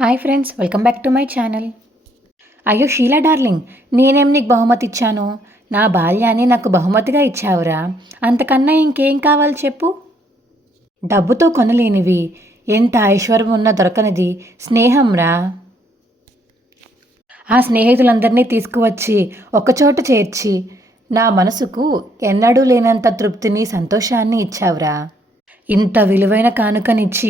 Hi friends, welcome back to my channel. అయ్యో Sheela darling, నేనేం నీకు బహుమతి ఇచ్చాను? నా బాల్యాన్ని నాకు బహుమతిగా ఇచ్చావురా. అంతకన్నా ఇంకేం కావాలి చెప్పు? డబ్బుతో కొనలేనివి, ఎంత ఐశ్వర్యం ఉన్నా దొరకనిది స్నేహంరా. ఆ స్నేహితులందరినీ తీసుకువచ్చి ఒకచోట చేర్చి నా మనసుకు ఎన్నడూ లేనంత తృప్తిని, సంతోషాన్ని ఇచ్చావురా. ఇంత విలువైన కానుకనిచ్చి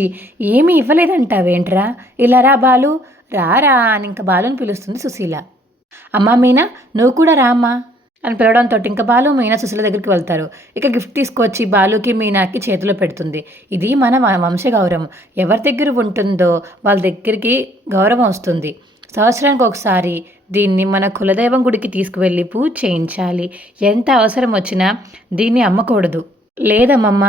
ఏమీ ఇవ్వలేదంటావేంట్రా? ఇలా రా బాలు, రారా అని ఇంక బాలుని పిలుస్తుంది సుశీల. అమ్మా మీనా, నువ్వు కూడా రా అమ్మా అని పిలవడంతో ఇంక బాలు మీనా సుశీల దగ్గరికి వెళ్తారు. ఇక గిఫ్ట్ తీసుకొచ్చి బాలుకి మీనాకి చేతిలో పెడుతుంది. ఇది మన వంశ గౌరవం. ఎవరి దగ్గర ఉంటుందో వాళ్ళ దగ్గరికి గౌరవం వస్తుంది. సంవత్సరానికి ఒకసారి దీన్ని మన కులదైవం గుడికి తీసుకువెళ్ళి పూజ చేయించాలి. ఎంత అవసరం వచ్చినా దీన్ని అమ్మకూడదు. లేదమ్మమ్మ,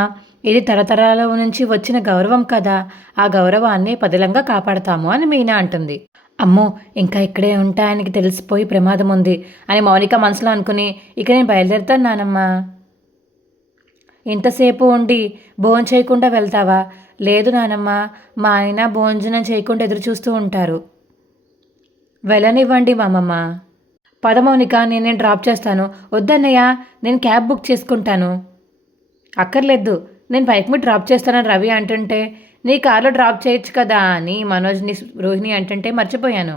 ఇది తరతరాల నుంచి వచ్చిన గౌరవం కదా, ఆ గౌరవాన్ని పదిలంగా కాపాడతాము అని మీనా అంటుంది. అమ్మో, ఇంకా ఇక్కడే ఉంటా ఆయనకి తెలిసిపోయి ప్రమాదం ఉంది అని మౌనిక మనసులో అనుకుని, ఇక నేను బయలుదేరుతాను నానమ్మా. ఇంతసేపు ఉండి భోజనం చేయకుండా వెళ్తావా? లేదు నానమ్మ, మా ఆయన భోజనం చేయకుండా ఎదురు చూస్తూ ఉంటారు. వెళ్ళనివ్వండి మా అమ్మమ్మ. పద మౌనిక, నేను డ్రాప్ చేస్తాను. వద్దన్నయ్య, నేను క్యాబ్ బుక్ చేసుకుంటాను. అక్కర్లేదు, నేను బైక్ మీద డ్రాప్ చేస్తానని రవి అంటుంటే, నీ కార్లో డ్రాప్ చేయొచ్చు కదా అని మనోజ్ని రోహిణి అంటుంటే మర్చిపోయాను.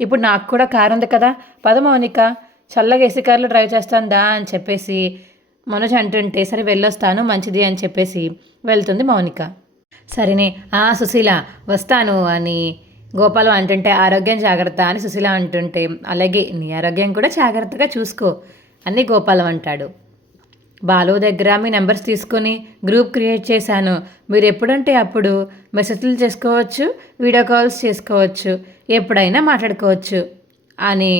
ఇప్పుడు నాకు కూడా కారు ఉంది కదా, పద మౌనిక, చల్లగా ఏసీ కార్లో డ్రైవ్ చేస్తాందా అని చెప్పేసి మనోజ్ అంటుంటే, సరే వెళ్ళొస్తాను మంచిది అని చెప్పేసి వెళ్తుంది మౌనిక. సరేనే సుశీల వస్తాను అని గోపాలం అంటుంటే, ఆరోగ్యం జాగ్రత్త అని సుశీల అంటుంటే, అలాగే నీ ఆరోగ్యం కూడా జాగ్రత్తగా చూసుకో అని గోపాలం అంటాడు. బాలు దగ్గర మీ నెంబర్స్ తీసుకొని గ్రూప్ క్రియేట్ చేశాను. మీరు ఎప్పుడంటే అప్పుడు మెసేజ్లు చేసుకోవచ్చు, వీడియో కాల్స్ చేసుకోవచ్చు, ఎప్పుడైనా మాట్లాడుకోవచ్చు అని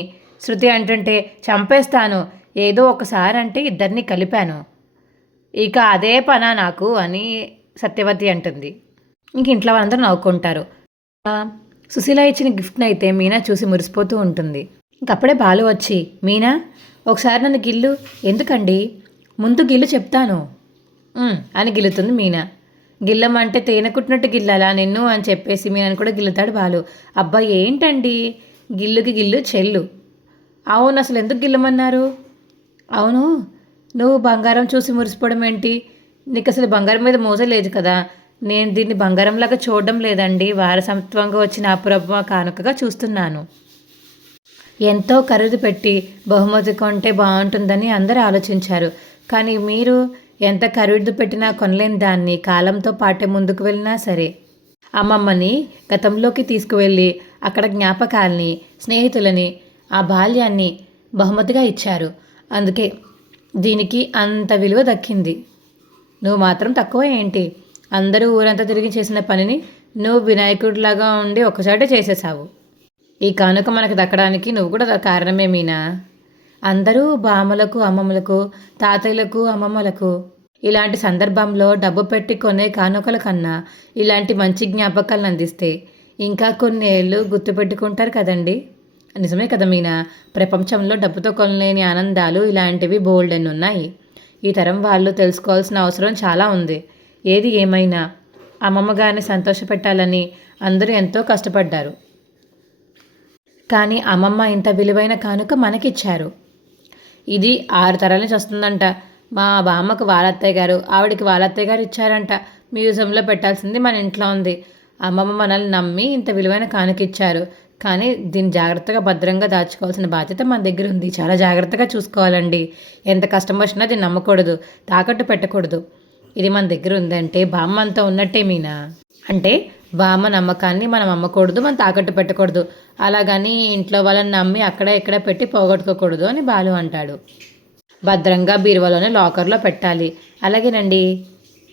శృతి అంటుంటే, చంపేస్తాను, ఏదో ఒకసారి అంటే ఇద్దరిని కలిపాను, ఇక అదే పనా నాకు అని సత్యవతి అంటుంది. ఇంక ఇంట్లో వాళ్ళందరూ నవ్వుకుంటారు. సుశీల ఇచ్చిన గిఫ్ట్ని అయితే మీనా చూసి మురిసిపోతూ ఉంటుంది. ఇంకప్పుడే బాలు వచ్చి, మీనా ఒకసారి నన్ను గిల్లు. ఎందుకండి? ముందు గిల్లు చెప్తాను అని గిల్లుతుంది మీనా. గిల్లమంటే తేనె కుట్టినట్టు గిల్లాలా నిన్ను అని చెప్పేసి మీనని కూడా గిల్లుతాడు బాలు. అబ్బా ఏంటండి, గిల్లుకి గిల్లు చెల్లు. అవును, అసలు ఎందుకు గిల్లమన్నారు? అవును, నువ్వు బంగారం చూసి మురిసిపోవడం ఏంటి? నీకు అసలు బంగారం మీద మోస లేదు కదా. నేను దీన్ని బంగారంలాగా చూడడం లేదండి, వారసత్వంగా వచ్చిన అపురూప కానుకగా చూస్తున్నాను. ఎంతో ఖరీదు పెట్టి బహుమతి కొంటే బాగుంటుందని అందరూ ఆలోచించారు. కానీ మీరు ఎంత ఖరీదు పెట్టినా కొనలేని దాన్ని కాలంతో పాటే ముందుకు వెళ్ళినా సరే అమ్మమ్మని గతంలోకి తీసుకువెళ్ళి అక్కడ జ్ఞాపకాల్ని, స్నేహితులని, ఆ బాల్యాన్ని బహుమతిగా ఇచ్చారు. అందుకే దీనికి అంత విలువ దక్కింది. నువ్వు మాత్రం తక్కువ ఏంటి? అందరూ ఊరంతా తిరిగి చేసిన పనిని నువ్వు వినాయకుడిలాగా ఉండి ఒకసారి చేసేసావు. ఈ కానుక మనకు దక్కడానికి నువ్వు కూడా కారణమే మీనా. అందరూ బామ్మలకు, అమ్మమ్మలకు, తాతయ్యలకు, అమ్మమ్మలకు ఇలాంటి సందర్భంలో డబ్బు పెట్టి కొనే కానుకల కన్నా ఇలాంటి మంచి జ్ఞాపకాలను అందిస్తే ఇంకా కొన్ని ఏళ్ళు గుర్తుపెట్టుకుంటారు కదండి. నిజమే కదా మీనా, ప్రపంచంలో డబ్బుతో కొనలేని ఆనందాలు ఇలాంటివి బోల్డెన్ ఉన్నాయి. ఈ తరం వాళ్ళు తెలుసుకోవాల్సిన అవసరం చాలా ఉంది. ఏది ఏమైనా అమ్మమ్మ గారిని సంతోషపెట్టాలని అందరూ ఎంతో కష్టపడ్డారు. కానీ అమ్మమ్మ ఇంత విలువైన కానుక మనకిచ్చారు. ఇది 6 తరాల నుంచి వస్తుందంట. మా బామ్మకు వాళ్ళత్తయ్య గారు, ఆవిడికి వాళ్ళత్తయ్య గారు ఇచ్చారంట. మ్యూజియంలో పెట్టాల్సింది మన ఇంట్లో ఉంది. అమ్మమ్మ మనల్ని నమ్మి ఇంత విలువైన కానుక ఇచ్చారు. కానీ దీన్ని జాగ్రత్తగా భద్రంగా దాచుకోవాల్సిన బాధ్యత మన దగ్గర ఉంది. చాలా జాగ్రత్తగా చూసుకోవాలండి. ఎంత కష్టం వచ్చినా దీన్ని నమ్మకూడదు, తాకట్టు పెట్టకూడదు. ఇది మన దగ్గర ఉందంటే బామ్మ అంతా ఉన్నట్టే మీనా. అంటే బామ్మ నమ్మకాన్ని మనం అమ్మకూడదు, మనం తాకట్టు పెట్టకూడదు. అలాగని ఇంట్లో వాళ్ళని నమ్మి అక్కడ ఇక్కడ పెట్టి పోగొట్టుకోకూడదు అని బాలు అంటాడు. భద్రంగా బీరువాలోనే లాకర్లో పెట్టాలి. అలాగేనండి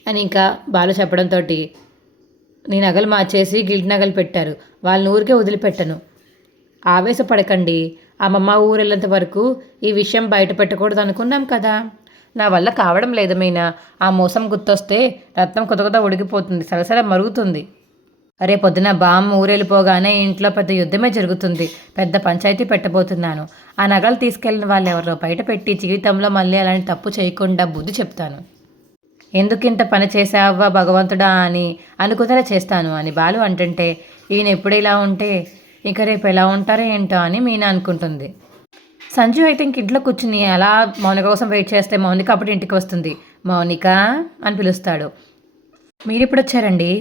అని ఇంకా బాలు చెప్పడంతో నీ నగలు మార్చేసి గిల్ట్ నగలు పెట్టారు, వాళ్ళని ఊరికే వదిలిపెట్టను. ఆవేశపడకండి, అమ్మమ్మ ఊరు వెళ్ళేంత వరకు ఈ విషయం బయట పెట్టకూడదు అనుకున్నాం కదా. నా వల్ల కావడం లేదు మీనా. ఆ మోసం గుర్తొస్తే రత్నం కొత్త ఉడికిపోతుంది, సలసల మరుగుతుంది. రేపొద్దున బామ్మ ఊరెళ్ళిపోగానే ఇంట్లో పెద్ద యుద్ధమే జరుగుతుంది. పెద్ద పంచాయతీ పెట్టబోతున్నాను. ఆ నగలు తీసుకెళ్ళిన వాళ్ళు ఎవరో బయట పెట్టి జీవితంలో మళ్ళీ అలాంటి తప్పు చేయకుండా బుద్ధి చెప్తాను. ఎందుకింత పని చేసావా భగవంతుడా అని అనుకునేలా చేస్తాను అని బాలు అంటుంటే, ఈయన ఎప్పుడు ఇలా ఉంటే ఇక రేపు ఎలా ఉంటారో ఏంటో అని మీనా అనుకుంటుంది. సంజు అయితే ఇంక ఇంట్లో కూర్చుని అలా మౌనిక కోసం వెయిట్ చేస్తే మౌనిక అప్పుడు ఇంటికి వస్తుంది. మౌనిక అని పిలుస్తాడు. మీరు ఎప్పుడు వచ్చారండి?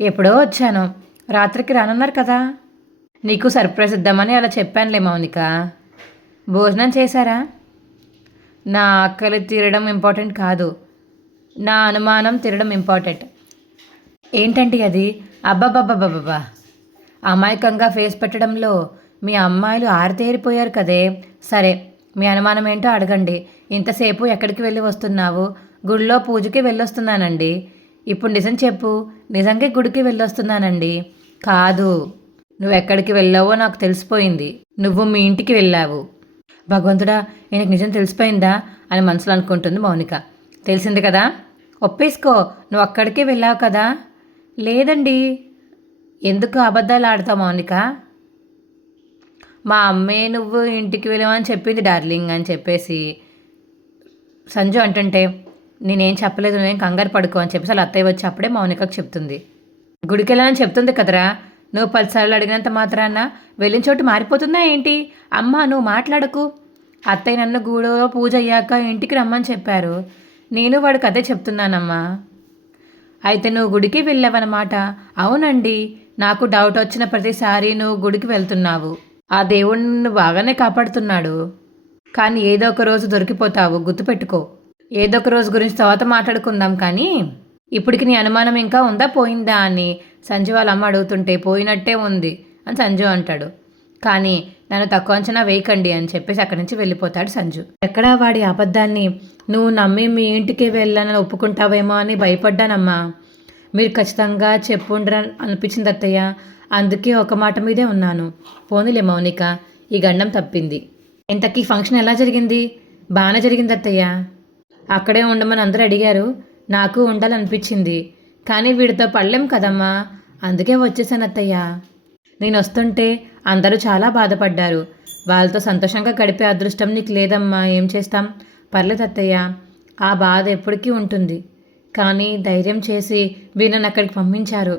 ఎప్పుడో వచ్చాను. రాత్రికి రానన్నారు కదా. నీకు సర్ప్రైజ్ ఇద్దామని అలా చెప్పానులే మౌనిక. భోజనం చేశారా? నా ఆకలి తీరడం ఇంపార్టెంట్ కాదు, నా అనుమానం తీరడం ఇంపార్టెంట్. ఏంటండి అది? అబ్బబ్బబ్బబ్బబ్బా, అమాయకంగా ఫేస్ పెట్టడంలో మీ అమ్మాయిలు ఆరితేరిపోయారు కదే. సరే, మీ అనుమానం ఏంటో అడగండి. ఇంతసేపు ఎక్కడికి వెళ్ళి వస్తున్నావు? గుడిలో పూజకి వెళ్ళొస్తున్నానండి. ఇప్పుడు నిజం చెప్పు. నిజంగా గుడికి వెళ్ళొస్తున్నానండి. కాదు, నువ్వు ఎక్కడికి వెళ్ళావో నాకు తెలిసిపోయింది. నువ్వు మీ ఇంటికి వెళ్ళావు. భగవంతుడా, ఈయనకు నిజం తెలిసిపోయిందా అని మనసులో అనుకుంటుంది మౌనిక. తెలిసింది కదా, ఒప్పేసుకో. నువ్వు అక్కడికే వెళ్ళావు కదా. లేదండి. ఎందుకు అబద్ధాలు ఆడతావు మౌనిక? మా అమ్మే నువ్వు ఇంటికి వెళ్ళావని చెప్పింది డార్లింగ్ అని చెప్పేసి సంజు అంటుంటే, నేనేం చెప్పలేదు, నువ్వేం కంగారు పడుకో అని చెప్పేసి అలా అత్తయ్య వచ్చి అప్పుడే మౌనికకు చెప్తుంది. గుడికి వెళ్ళాలని చెప్తుంది కదరా. నువ్వు 10 సార్లు అడిగినంత మాత్రాన వెళ్ళిన చోటు మారిపోతుందా ఏంటి? అమ్మ నువ్వు మాట్లాడకు. అత్తయ్య నన్ను గూడలో పూజ అయ్యాక ఇంటికి రమ్మని చెప్పారు. నేను వాడికి అదే చెప్తున్నానమ్మా. అయితే నువ్వు గుడికి వెళ్ళావన్నమాట. అవునండి. నాకు డౌట్ వచ్చిన ప్రతిసారి నువ్వు గుడికి వెళ్తున్నావు. ఆ దేవుణ్ణి బాగానే కాపాడుతున్నాడు. కానీ ఏదో ఒక రోజు దొరికిపోతావు, గుర్తుపెట్టుకో. ఏదో ఒక రోజు గురించి తర్వాత మాట్లాడుకుందాం, కానీ ఇప్పటికి నీ అనుమానం ఇంకా ఉందా పోయిందా అని సంజు వాళ్ళ అమ్మ అడుగుతుంటే, పోయినట్టే ఉంది అని సంజు అంటాడు. కానీ నన్ను తక్కువ అంచనా వేయకండి అని చెప్పేసి అక్కడి నుంచి వెళ్ళిపోతాడు సంజు. ఎక్కడా వాడి అబద్ధాన్ని నువ్వు నమ్మి మీ ఇంటికి వెళ్ళానని ఒప్పుకుంటావేమో అని భయపడ్డానమ్మా. మీరు ఖచ్చితంగా చెప్పుండ్రా అనిపించింది అత్తయ్య. అందుకే ఒక మాట మీదే ఉన్నాను. పోనీలే మౌనిక, ఈ గండం తప్పింది. ఇంతకీ ఫంక్షన్ ఎలా జరిగింది? బాగానే జరిగింది అత్తయ్య. అక్కడే ఉండమని అందరూ అడిగారు. నాకు ఉండాలనిపించింది, కానీ వీడితో పడలేం కదమ్మా. అందుకే వచ్చేసాను అత్తయ్య. నేను వస్తుంటే అందరూ చాలా బాధపడ్డారు. వాళ్ళతో సంతోషంగా గడిపే అదృష్టం నీకు లేదమ్మా. ఏం చేస్తాం? పర్లేదు అత్తయ్య, ఆ బాధ ఎప్పటికీ ఉంటుంది. కానీ ధైర్యం చేసి మీరు నన్ను అక్కడికి పంపించారు.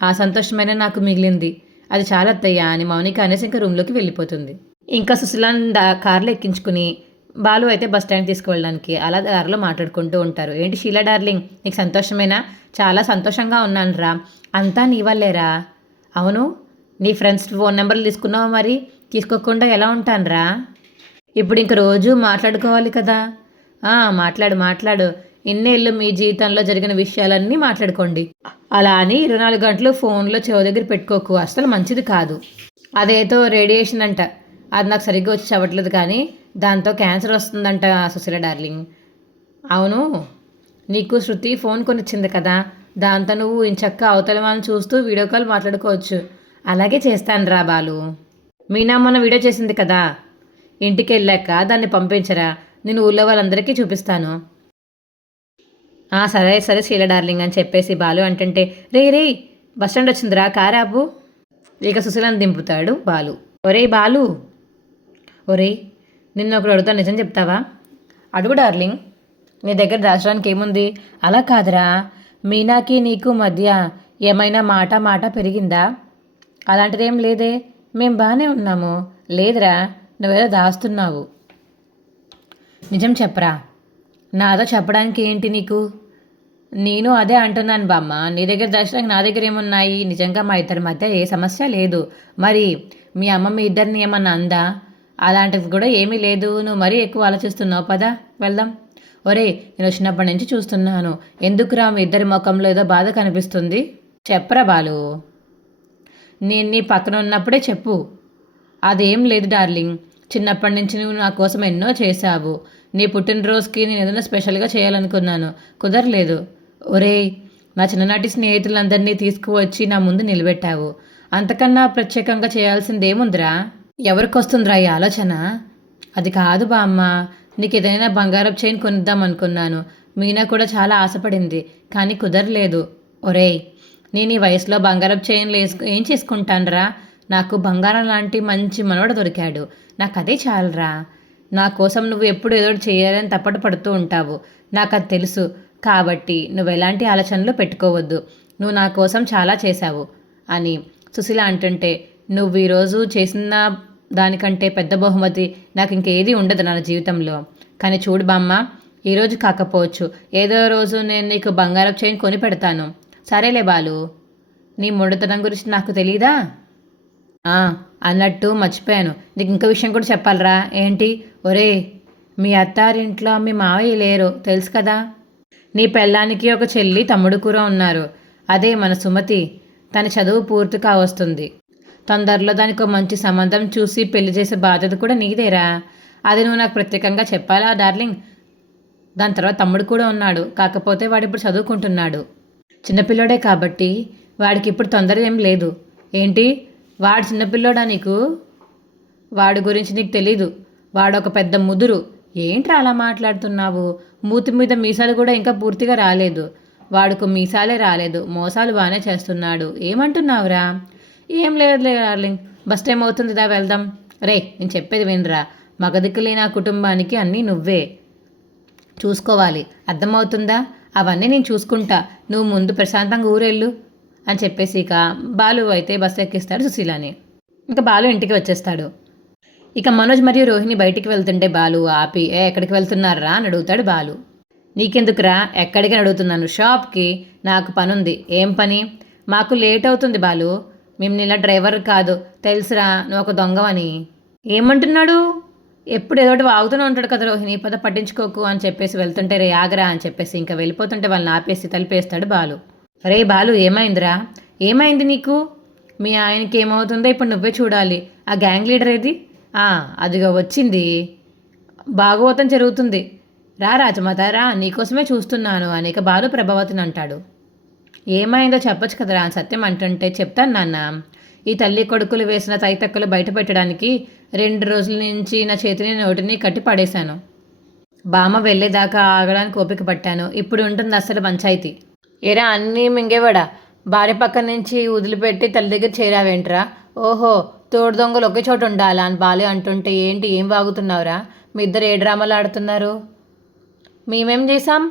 ఆ సంతోషమైన నాకు మిగిలింది. అది చాలా అత్తయ్య అని మౌనిక అనేసి ఇంకా రూమ్లోకి వెళ్ళిపోతుంది. ఇంకా సుశీలాన్ కార్లో ఎక్కించుకుని బాలు అయితే బస్ స్టాండ్ తీసుకువెళ్ళడానికి అలా దారిలో మాట్లాడుకుంటూ ఉంటారు. ఏంటి షీలా డార్లింగ్, నీకు సంతోషమేనా? చాలా సంతోషంగా ఉన్నాను రా. అంతా నీ వల్లేరా. అవును, నీ ఫ్రెండ్స్ ఫోన్ నెంబర్లు తీసుకున్నావు, మరి తీసుకోకుండా ఎలా ఉంటానురా? ఇప్పుడు ఇంక రోజు మాట్లాడుకోవాలి కదా. మాట్లాడు. ఇన్నేళ్ళు మీ జీవితంలో జరిగిన విషయాలన్నీ మాట్లాడుకోండి. అలా అని 24 గంటలు ఫోన్లో చెవి దగ్గర పెట్టుకోకు, అసలు మంచిది కాదు. అదేదో రేడియేషన్ అంట, అది నాకు సరిగ్గా వచ్చి చదవట్లేదు, కానీ దాంతో క్యాన్సర్ వస్తుందంట సుశీల డార్లింగ్. అవును, నీకు శృతి ఫోన్ కొనిచ్చింది కదా, దాంతో నువ్వు ఇంచక్క అవతల వాళ్ళని చూస్తూ వీడియో కాల్ మాట్లాడుకోవచ్చు. అలాగే చేస్తాను రా బాలు. మీనా మొన్న వీడియో చేసింది కదా, ఇంటికి వెళ్ళాక దాన్ని పంపించరా, నేను ఊళ్ళో వాళ్ళందరికీ చూపిస్తాను. సరే శీల డార్లింగ్ అని చెప్పేసి బాలు అంటుంటే, రే బస్ స్టాండ్ వచ్చిందిరా, కారాపు. ఇక సుశీలను దింపుతాడు బాలు. బాలు, నిన్న ఒకడు అడుగుతా, నిజం చెప్తావా? అడుగు డార్లింగ్, నీ దగ్గర దాచడానికి ఏముంది? అలా కాదురా, మీనాకి నీకు మధ్య ఏమైనా మాట పెరిగిందా? అలాంటిదేం లేదే, మేం బాగానే ఉన్నాము. లేదురా, నువ్వేదో దాస్తున్నావు. నిజం చెప్పరా. నాతో చెప్పడానికి ఏంటి నీకు? నేను అదే అంటున్నాను బామ్మ, నీ దగ్గర దాచడానికి నా దగ్గర ఏమున్నాయి? నిజంగా మా ఇద్దరి మధ్య ఏ సమస్య లేదు. మరి మీ అమ్మ మీ ఇద్దరిని ఏమన్నా అందా? అలాంటివి కూడా ఏమీ లేదు. నువ్వు మరీ ఎక్కువ ఆలోచిస్తున్నావు. పదా వెళ్దాం. నేను వచ్చినప్పటి నుంచి చూస్తున్నాను, ఎందుకురా మీ ఇద్దరి ముఖంలో ఏదో బాధ కనిపిస్తుంది. చెప్పరా బాలు. నేను నీ పక్కన ఉన్నప్పుడే చెప్పు. అదేం లేదు డార్లింగ్, చిన్నప్పటి నుంచి నువ్వు నా కోసం ఎన్నో చేశావు. నీ పుట్టినరోజుకి నేను ఏదైనా స్పెషల్గా చేయాలనుకున్నాను, కుదరలేదు. నా చిన్ననాటి స్నేహితులందరినీ తీసుకువచ్చి నా ముందు నిలబెట్టావు. అంతకన్నా ప్రత్యేకంగా చేయాల్సిందేముందిరా? ఎవరికి వస్తుందిరా ఈ ఆలోచన? అది కాదు బామ్మ, నీకు ఏదైనా బంగారపు చైన్ కొనిద్దాం అనుకున్నాను. మీనా కూడా చాలా ఆశపడింది, కానీ కుదరలేదు. నేను ఈ వయసులో బంగారపు చైన్లు ఏం చేసుకుంటానురా? నాకు బంగారం లాంటి మంచి మనవడు దొరికాడు, నాకు అదే చాలరా. నా కోసం నువ్వు ఎప్పుడు ఏదో చేయాలని తప్పట పడుతూ ఉంటావు, నాకు అది తెలుసు. కాబట్టి నువ్వు ఎలాంటి ఆలోచనలు పెట్టుకోవద్దు. నువ్వు నా కోసం చాలా చేశావు అని సుశీల అంటుంటే, నువ్వు ఈరోజు చేసిన దానికంటే పెద్ద బహుమతి నాకు ఇంకేది ఉండదు నా జీవితంలో. కానీ చూడు బామ్మ, ఈరోజు కాకపోవచ్చు, ఏదో రోజు నేను నీకు బంగారపు చైన్ కొని పెడతాను. సరేలే బాలు, నీ మొండితనం గురించి నాకు తెలీదా? అన్నట్టు మర్చిపోయాను, నీకు ఇంకో విషయం కూడా చెప్పాలరా. ఏంటి? ఒరే, మీ అత్తారింట్లో మీ మావయ్య లేరు తెలుసు కదా. నీ పెళ్ళానికి ఒక చెల్లి తమ్ముడు కూడా ఉన్నారు. అదే మన సుమతి. తన చదువు పూర్తి కావస్తుంది. తొందరలో దానికి ఒక మంచి సంబంధం చూసి పెళ్లి చేసే బాధ్యత కూడా నీదేరా. అది నువ్వు నాకు ప్రత్యేకంగా చెప్పాలా డార్లింగ్? దాని తర్వాత తమ్ముడు కూడా ఉన్నాడు, కాకపోతే వాడు ఇప్పుడు చదువుకుంటున్నాడు. చిన్నపిల్లోడే కాబట్టి వాడికి ఇప్పుడు తొందర ఏం లేదు. ఏంటి? వాడు చిన్నపిల్లోడా నీకు? వాడి గురించి నీకు తెలీదు. వాడొక పెద్ద ముదురు. ఏంట్రా అలా మాట్లాడుతున్నావు? మూతి మీద మీసాలు కూడా ఇంకా పూర్తిగా రాలేదు. వాడుకు మీసాలే రాలేదు, మోసాలు బాగానే చేస్తున్నాడు. ఏమంటున్నావురా? ఏం లేదులే డార్లింగ్, బస్ టైం అవుతుందిదా, వెళ్దాం. రే, నేను చెప్పేది వినరా. మగదిక్కులే నా కుటుంబానికి అన్నీ నువ్వే చూసుకోవాలి, అర్థమవుతుందా? అవన్నీ నేను చూసుకుంటా, నువ్వు ముందు ప్రశాంతంగా ఊరెళ్ళు అని చెప్పేసి ఇక బాలు అయితే బస్సు ఎక్కిస్తాడు సుశీలని. ఇంకా బాలు ఇంటికి వచ్చేస్తాడు. ఇక మనోజ్ మరియు రోహిణి బయటికి వెళ్తుంటే బాలు ఆపి, ఎక్కడికి వెళ్తున్నారా అని అడుగుతాడు బాలు. నీకెందుకురా? ఎక్కడికి అడుగుతున్నాను? షాప్కి. నాకు పనుంది. ఏం పని? మాకు లేట్ అవుతుంది బాలు. మేము నిన్న డ్రైవర్ కాదు, తెలుసురా, నువ్వు ఒక దొంగవని. ఏమంటున్నాడు? ఎప్పుడు ఏదోటి వాగుతూనే ఉంటాడు కదా రోహిణి, పద పట్టించుకోకు అని చెప్పేసి వెళ్తుంటే, రే ఆగరా అని చెప్పేసి ఇంకా వెళ్ళిపోతుంటే వాళ్ళని ఆపేసి తలిపేస్తాడు బాలు. రే బాలు, ఏమైందిరా? ఏమైంది నీకు? మీ ఆయనకి ఏమవుతుందో ఇప్పుడు నువ్వే చూడాలి. ఆ గ్యాంగ్ లీడర్ ఏది? అదిగా వచ్చింది, భాగవతం జరుగుతుంది. రా రాజమాత రా, నీకోసమే చూస్తున్నాను అని ఇక బాలు ప్రభావతిని అంటాడు. ఏమైందో చెప్పొచ్చు కదరా అని సత్యం అంటుంటే, చెప్తాను నాన్న. ఈ తల్లి కొడుకులు వేసిన తైతక్కలు బయట పెట్టడానికి 2 రోజుల నుంచి నా చేతిని నోటిని కట్టి పడేశాను. బామ్మ వెళ్ళేదాకా ఆగడానికి ఓపిక పట్టాను. ఇప్పుడు ఉంటుంది అసలు పంచాయితీ. ఏరా అన్నీ మింగేవాడా? భార్య పక్క నుంచి వదిలిపెట్టి తల్లి దగ్గర చేరావేంట్రా? ఓహో, తోడు దొంగలు ఒకే చోట ఉండాలా అని బాలు అంటుంటే, ఏంటి ఏం వాగుతున్నావురా? మీ ఇద్దరు ఏ డ్రామాలు ఆడుతున్నారు? మేమేం చేశాం?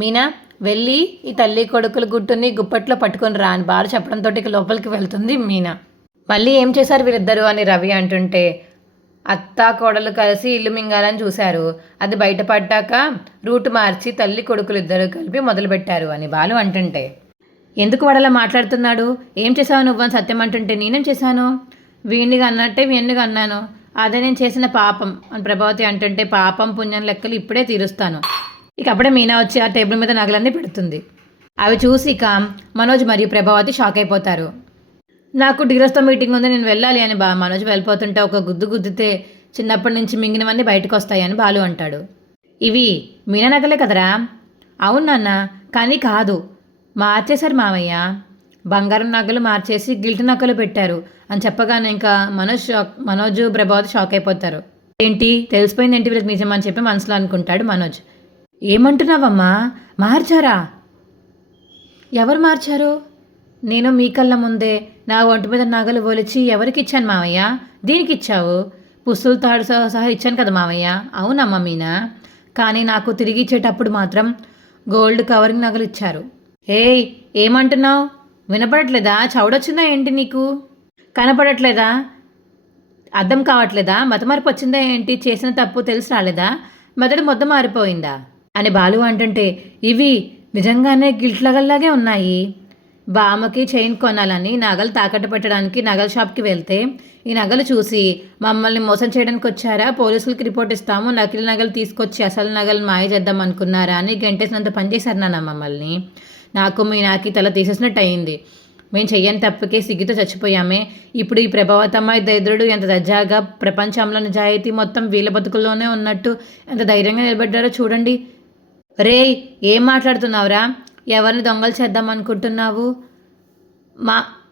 మీనా, వెళ్ళి ఈ తల్లి కొడుకుల గుట్టుని గుప్పట్లో పట్టుకొని రా అని బాలు చెప్పడంతో ఇక లోపలికి వెళ్తుంది మీనా. మళ్ళీ ఏం చేశారు వీరిద్దరు అని రవి అంటుంటే, అత్త కోడలు కలిసి ఇల్లు మింగాలని చూశారు. అది బయటపడ్డాక రూట్ మార్చి తల్లి కొడుకులు ఇద్దరు కలిపి మొదలుపెట్టారు అని బాలు అంటుంటే, ఎందుకు వాడలా మాట్లాడుతున్నాడు? ఏం చేశావు నువ్వు అని సత్యం అంటుంటే, నేనేం చేశాను? వీణ్ణిగా అన్నట్టే వీణ్ణిగా అన్నాను. అదే నేను చేసిన పాపం అని ప్రభావతి అంటుంటే, పాపం పుణ్యం లెక్కలు ఇప్పుడే తీరుస్తాను. ఇక అప్పుడే మీనా వచ్చి ఆ టేబుల్ మీద నగలన్నీ పెడుతుంది. అవి చూసి ఇక మనోజ్ మరియు ప్రభావతి షాక్ అయిపోతారు. నాకు డీలర్స్తో మీటింగ్ ఉంది, నేను వెళ్ళాలి అని మనోజ్ వెళ్ళిపోతుంటే, ఒక గుద్దు గుద్దితే చిన్నప్పటి నుంచి మింగినవన్నీ బయటకు వస్తాయని బాలు అంటాడు. ఇవి మీనా నగలే కదరా? అవును నాన్న, కానీ కాదు, మార్చేశారు మావయ్య. బంగారం నగలు మార్చేసి గిల్ట్ నగలు పెట్టారు అని చెప్పగానే ఇంకా మనోజ్ ప్రభావతి షాక్ అయిపోతారు. ఏంటి తెలిసిపోయింది ఏంటి వీళ్ళకి నిజం అని చెప్పి మనసులో అనుకుంటాడు మనోజ్. ఏమంటున్నావమ్మా? మార్చారా? ఎవరు మార్చారు? నేను మీ కళ్ళ ముందే నా ఒంటి మీద నగలు ఒలిచి ఎవరికి ఇచ్చాను మావయ్య? దీనికి ఇచ్చావు? పుస్తులు తాడు సహా ఇచ్చాను కదా మావయ్య. అవునమ్మా మీనా, కానీ నాకు తిరిగి ఇచ్చేటప్పుడు మాత్రం గోల్డ్ కవరింగ్ నగలు ఇచ్చారు. ఏయ్, ఏమంటున్నావు? వినపడట్లేదా? చౌడొచ్చిందా ఏంటి నీకు? కనపడట్లేదా? అర్థం కావట్లేదా? మతమార్పు వచ్చిందా ఏంటి? చేసిన తప్పు తెలిసి రాలేదా? మెదడు మొద్ద మారిపోయిందా అని బాలు అంటుంటే, ఇవి నిజంగానే గిల్ట్ నగల్లాగే ఉన్నాయి. బామ్మకి చైన్ కొనాలని నగలు తాకట్టు పెట్టడానికి నగల షాప్కి వెళ్తే ఈ నగలు చూసి మమ్మల్ని మోసం చేయడానికి వచ్చారా? పోలీసులకి రిపోర్ట్ ఇస్తాము, నకిలీ నగలు తీసుకొచ్చి అసలు నగలు మాయ చేద్దాం అనుకున్నారా అని గంటేసినంత పనిచేశారు నాన్న మమ్మల్ని. నాకి తల తీసేసినట్టు అయింది. మేము చెయ్యని తప్పుకే సిగ్గుతో చచ్చిపోయామే. ఇప్పుడు ఈ ప్రభావతమ్మ దరిద్రుడు ఎంత దర్జాగా ప్రపంచంలో నిజాయితీ మొత్తం వీళ్ళ బతుకుల్లోనే ఉన్నట్టు ఎంత ధైర్యంగా నిలబడ్డారో చూడండి. రే, ఏం మాట్లాడుతున్నావురా? ఎవరిని దొంగలు చేద్దాం అనుకుంటున్నావు?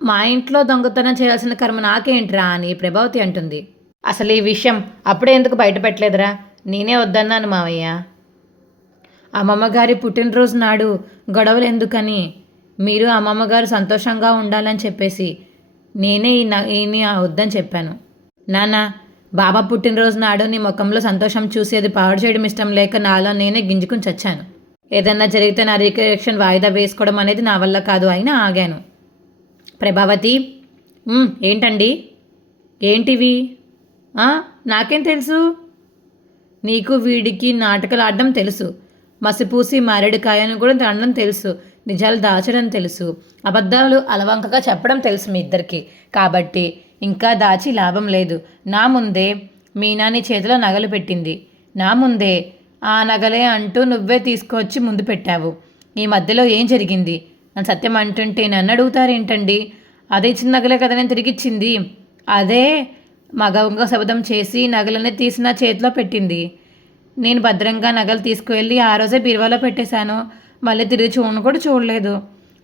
మా ఇంట్లో దొంగతనం చేయాల్సిన కర్మ నాకేంట్రా అని ప్రభావతి అంటుంది. అసలు ఈ విషయం అప్పుడే ఎందుకు బయట పెట్టలేదురా? నేనే వద్దన్నాను మావయ్య. అమ్మమ్మగారి పుట్టినరోజు నాడు గొడవలు ఎందుకని, మీరు అమ్మమ్మగారు సంతోషంగా ఉండాలని చెప్పేసి నేనే ఈయన వద్దని చెప్పాను. నాన్న, బాబా పుట్టినరోజు నాడు నీ ముఖంలో సంతోషం చూసి అది పాడు చేయడం ఇష్టం లేక నాలో నేనే గింజుకుని చచ్చాను. ఏదన్నా జరిగితే నా రీకరెక్షన్ వాయిదా వేసుకోవడం అనేది నా వల్ల కాదు, అయినా ఆగాను. ప్రభావతి, ఏంటండి? ఏంటివి? నాకేం తెలుసు? నీకు వీడికి నాటకాలు ఆడడం తెలుసు, మసిపూసి మారేడుకాయను కూడా తినడం తెలుసు, నిజాలు దాచడం తెలుసు, అబద్ధాలు అలవంకగా చెప్పడం తెలుసు మీ ఇద్దరికి. కాబట్టి ఇంకా దాచి లాభం లేదు. నా ముందే మీనా నీ చేతిలో నగలు పెట్టింది, నా ముందే ఆ నగలే అంటూ నువ్వే తీసుకొచ్చి ముందు పెట్టావు. ఈ మధ్యలో ఏం జరిగింది అని సత్యం అంటుంటే నన్ను అడుగుతారేంటండి? అదే ఇచ్చిన నగలే కదా నేను తిరిగిచ్చింది. అదే మగంగా శబ్దం చేసి నగలనే తీసి నా చేతిలో పెట్టింది. నేను భద్రంగా నగలు తీసుకువెళ్ళి ఆ రోజే బీరువాలో పెట్టేశాను. మళ్ళీ తిరిగి చూడను కూడా చూడలేదు.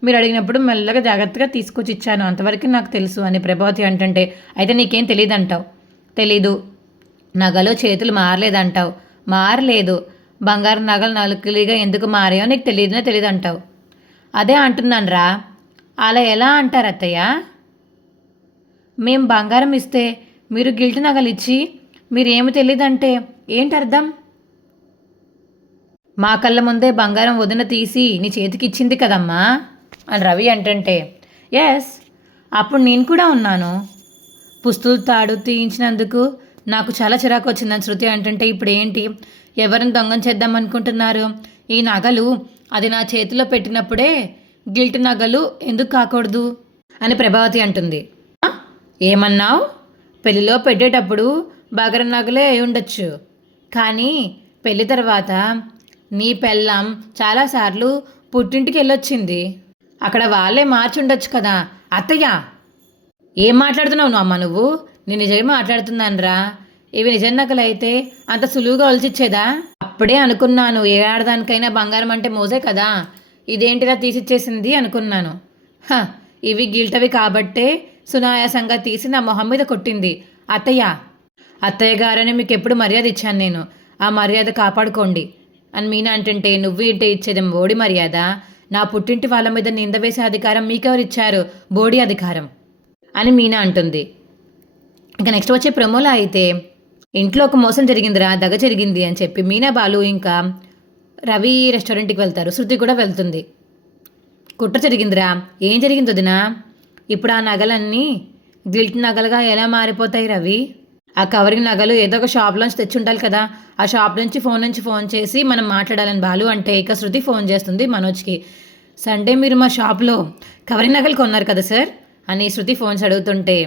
మీరు అడిగినప్పుడు మెల్లగా జాగ్రత్తగా తీసుకొచ్చి ఇచ్చాను, అంతవరకు నాకు తెలుసు అని ప్రభావతి అంటుంటే, అయితే నీకేం తెలియదు అంటావు? తెలీదు. నగలు చేతులు మారలేదంటావు? మారలేదు. బంగారు నగలు నలుకలిగా ఎందుకు మారాయో నీకు తెలియదు అంటావు. అదే అంటున్నాను రా. అలా ఎలా అంటారు అత్తయ్య? మేం బంగారం ఇస్తే మీరు గిల్ట్ నగలు ఇచ్చి మీరేమి తెలియదంటే ఏంటి అర్థం? మా కళ్ళ ముందే బంగారం వదిన తీసి నీ చేతికి ఇచ్చింది కదమ్మా అని రవి అంటుంటే, ఎస్, అప్పుడు నేను కూడా ఉన్నాను. పుస్తులు తాడు తీయించినందుకు నాకు చాలా చిరాకు వచ్చిందని శృతి అంటుంటే, ఇప్పుడు ఏంటి? ఎవరిని దొంగం చేద్దాం అనుకుంటున్నారు? ఈ నగలు అది నా చేతిలో పెట్టినప్పుడే గిల్ట్ నగలు ఎందుకు కాకూడదు అని ప్రభావతి అంటుంది. ఏమన్నావు? పెళ్ళిలో పెట్టేటప్పుడు బంగారం నగలే అయి ఉండొచ్చు, కానీ పెళ్ళి తర్వాత నీ పెళ్ళాం చాలాసార్లు పుట్టింటికి వెళ్ళొచ్చింది, అక్కడ వాళ్ళే మార్చి ఉండొచ్చు కదా. అత్తయ్య, ఏం మాట్లాడుతున్నావు అమ్మ నువ్వు? నేను నిజమే మాట్లాడుతున్నానురా. ఇవి నిజం నగలైతే అంత సులువుగా ఒలిచిచ్చేదా? అప్పుడే అనుకున్నాను, ఏ ఆడదానికైనా బంగారం అంటే మోసే కదా, ఇదేంటిలా తీసిచ్చేసింది అనుకున్నాను. ఇవి గిల్టవి కాబట్టే సునాయాసంగా తీసి నా మొహం మీద కొట్టింది. అత్తయ్య గారని మీకు ఎప్పుడు మర్యాద ఇచ్చాను నేను, ఆ మర్యాద కాపాడుకోండి అని మీనా అంటుంటే, నువ్వు ఇంటే ఇచ్చేది బోడి మర్యాద? నా పుట్టింటి వాళ్ళ మీద నింద వేసే అధికారం మీకెవరు ఇచ్చారు? బోడి అధికారం అని మీనా అంటుంది. ఇంకా నెక్స్ట్ వచ్చే ప్రమోలో అయితే, ఇంట్లో ఒక మోసం జరిగిందిరా, దగ జరిగింది అని చెప్పి మీనా బాలు ఇంకా రవి రెస్టారెంట్కి వెళ్తారు. శృతి కూడా వెళ్తుంది. కుట్ర జరిగిందిరా. ఏం జరిగింది వదినా? ఇప్పుడు ఆ నగలన్నీ గిల్ట్ నగలుగా ఎలా మారిపోతాయి రవి? ఆ కవరింగ్ నగలు ఏదో ఒక షాప్లోంచి తెచ్చి ఉండాలి కదా. ఆ షాప్ నుంచి ఫోన్ చేసి మనం మాట్లాడాలని బాలు అంటే, ఇక శృతి ఫోన్ చేస్తుంది మనోజ్కి. సండే మీరు మా షాప్లో కవరింగ్ నగలు కొన్నారు కదా సార్ అని శృతి ఫోన్స్ అడుగుతుంటే,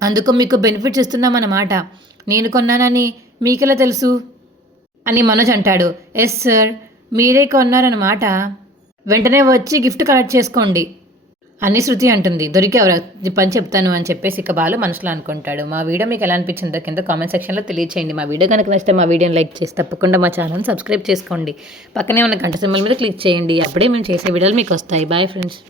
అందుకు మీకు బెనిఫిట్స్ ఇస్తున్నామన్నమాట. నేను కొన్నానని మీకెలా తెలుసు అని మనోజ్ అంటాడు. ఎస్ సార్, మీరే కొన్నారన్నమాట, వెంటనే వచ్చి గిఫ్ట్ కలెక్ట్ చేసుకోండి అని శృతి అంటుంది. దొరికేవరా పని చెప్తాను అని చెప్పేసి ఇక బాలు మనసులో అనుకుంటాడు. మా వీడియో మీకు ఎలా అనిపించిందో కింద కామెంట్ సెక్షన్లో తెలియచేయండి. మా వీడియో కనుక నచ్చితే మా వీడియోని లైక్ చేసి తప్పకుండా మా ఛానల్ని సబ్స్క్రైబ్ చేసుకోండి. పక్కనే ఉన్న గంట సింబల్ మీద క్లిక్ చేయండి, అప్పుడే మేము చేసే వీడియోలు మీకు వస్తాయి. Bye friends.